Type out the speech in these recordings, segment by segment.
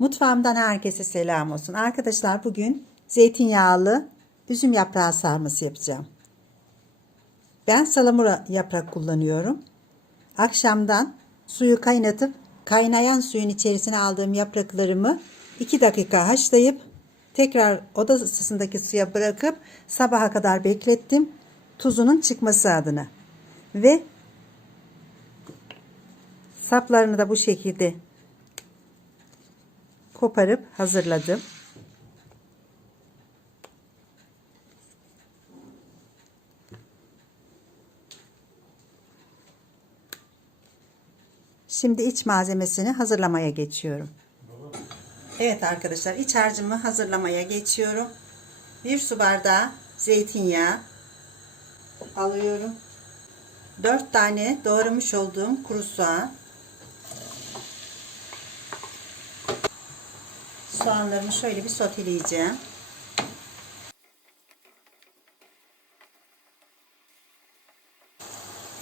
Mutfağımdan herkese selam olsun. Arkadaşlar bugün zeytinyağlı üzüm yaprağı sarması yapacağım. Ben salamura yaprak kullanıyorum. Akşamdan suyu kaynatıp kaynayan suyun içerisine aldığım yapraklarımı 2 dakika haşlayıp tekrar oda ısısındaki suya bırakıp sabaha kadar beklettim. Tuzunun çıkması adına. Ve saplarını da bu şekilde koparıp hazırladım. Şimdi iç malzemesini hazırlamaya geçiyorum. Evet arkadaşlar iç harcımı hazırlamaya geçiyorum. Bir su bardağı zeytinyağı alıyorum. 4 tane doğramış olduğum kuru soğan. Soğanlarımı şöyle bir soteleyeceğim.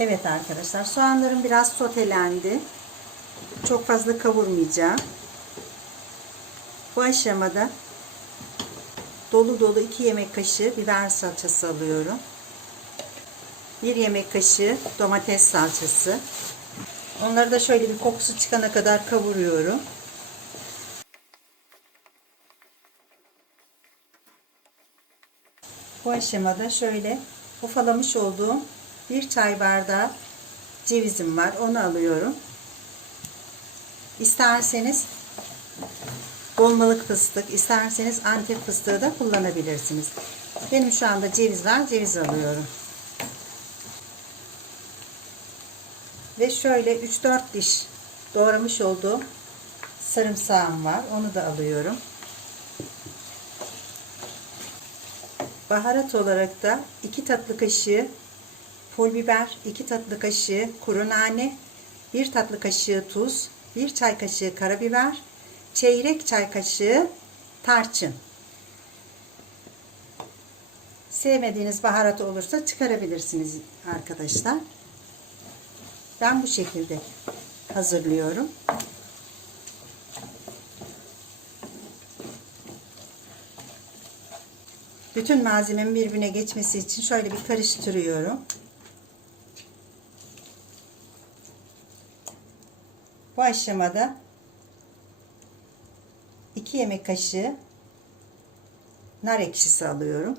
Evet arkadaşlar soğanlarım biraz sotelendi. Çok fazla kavurmayacağım. Bu aşamada dolu dolu 2 yemek kaşığı biber salçası alıyorum. 1 yemek kaşığı domates salçası. Onları da şöyle bir kokusu çıkana kadar kavuruyorum. Bu aşamada şöyle ufalamış olduğum bir çay bardağı cevizim var. Onu alıyorum. İsterseniz dolmalık fıstık, isterseniz antep fıstığı da kullanabilirsiniz. Benim şu anda ceviz var. Ceviz alıyorum. Ve şöyle 3-4 diş doğramış olduğum sarımsağım var. Onu da alıyorum. Baharat olarak da 2 tatlı kaşığı pul biber, 2 tatlı kaşığı kuru nane, 1 tatlı kaşığı tuz, 1 çay kaşığı karabiber, çeyrek çay kaşığı tarçın. Sevmediğiniz baharat olursa çıkarabilirsiniz arkadaşlar. Ben bu şekilde hazırlıyorum. Bütün malzememin birbirine geçmesi için şöyle bir karıştırıyorum. Bu aşamada 2 yemek kaşığı nar ekşisi alıyorum.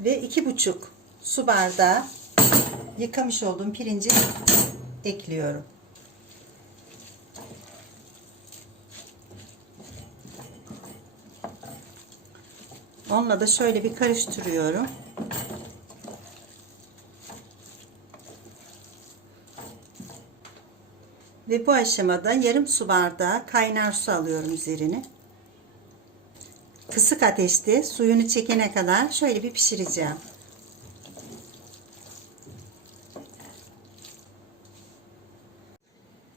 Ve iki buçuk su bardağı yıkamış olduğum pirinci ekliyorum. Onunla da şöyle bir karıştırıyorum. Ve bu aşamada yarım su bardağı kaynar su alıyorum üzerine. Kısık ateşte suyunu çekene kadar şöyle bir pişireceğim.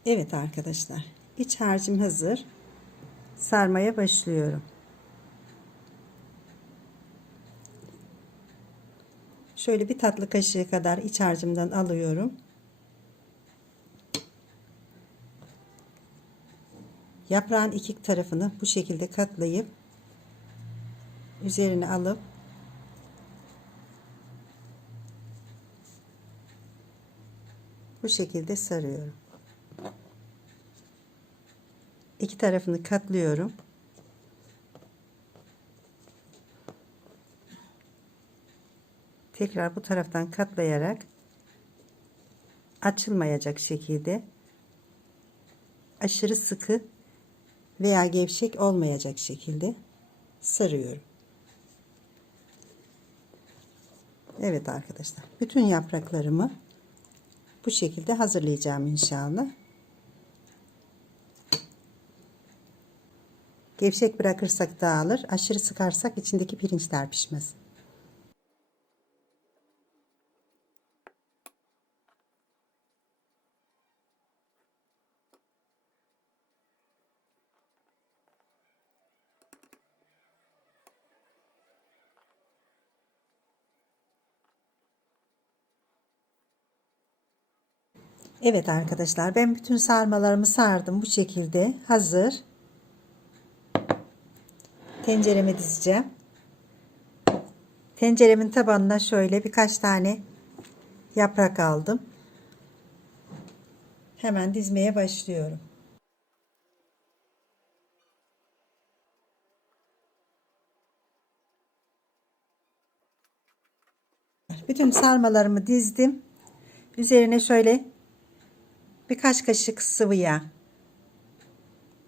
Evet arkadaşlar. iç harcım hazır. Sarmaya başlıyorum. Şöyle bir tatlı kaşığı kadar iç harcımdan alıyorum. Yaprağın iki tarafını bu şekilde katlayıp üzerine alıp bu şekilde sarıyorum. İki tarafını katlıyorum. Tekrar bu taraftan katlayarak açılmayacak şekilde aşırı sıkı veya gevşek olmayacak şekilde sarıyorum. Evet arkadaşlar. Bütün yapraklarımı bu şekilde hazırlayacağım inşallah. Gevşek bırakırsak dağılır. Aşırı sıkarsak içindeki pirinçler pişmez. Evet arkadaşlar ben bütün sarmalarımı sardım bu şekilde hazır. Tencereme dizeceğim. Tenceremin tabanına şöyle birkaç tane yaprak aldım. Hemen dizmeye başlıyorum. Bütün sarmalarımı dizdim. Üzerine şöyle birkaç kaşık sıvı yağ.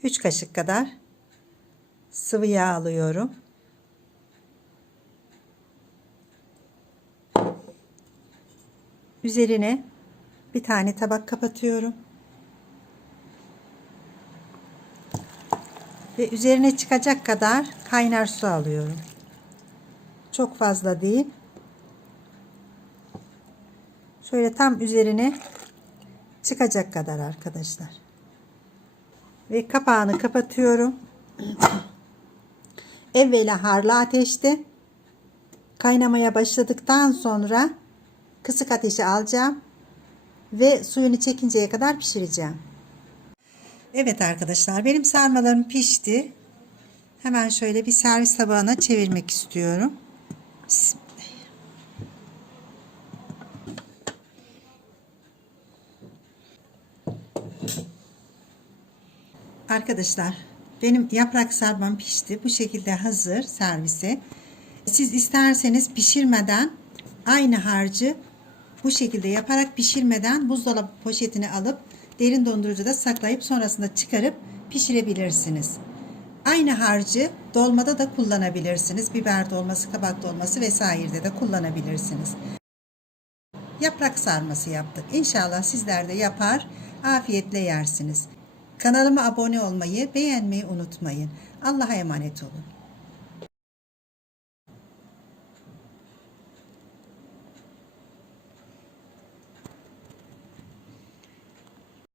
3 kaşık kadar sıvı yağ alıyorum. Üzerine bir tane tabak kapatıyorum. Ve üzerine çıkacak kadar kaynar su alıyorum. Çok fazla değil. Şöyle tam üzerine çıkacak kadar arkadaşlar. Ve kapağını kapatıyorum. Evvela harlı ateşte kaynamaya başladıktan sonra kısık ateşe alacağım ve suyunu çekinceye kadar pişireceğim. Evet arkadaşlar benim sarmalarım pişti. Hemen şöyle bir servis tabağına çevirmek istiyorum. Bismillah. Arkadaşlar benim yaprak sarmam pişti. Bu şekilde hazır servise. Siz isterseniz pişirmeden aynı harcı bu şekilde yaparak pişirmeden buzdolabı poşetine alıp derin dondurucuda saklayıp sonrasında çıkarıp pişirebilirsiniz. Aynı harcı dolmada da kullanabilirsiniz. Biber dolması, kabak dolması vesairede de kullanabilirsiniz. Yaprak sarması yaptık. İnşallah sizler de yapar, afiyetle yersiniz. Kanalıma abone olmayı, beğenmeyi unutmayın. Allah'a emanet olun.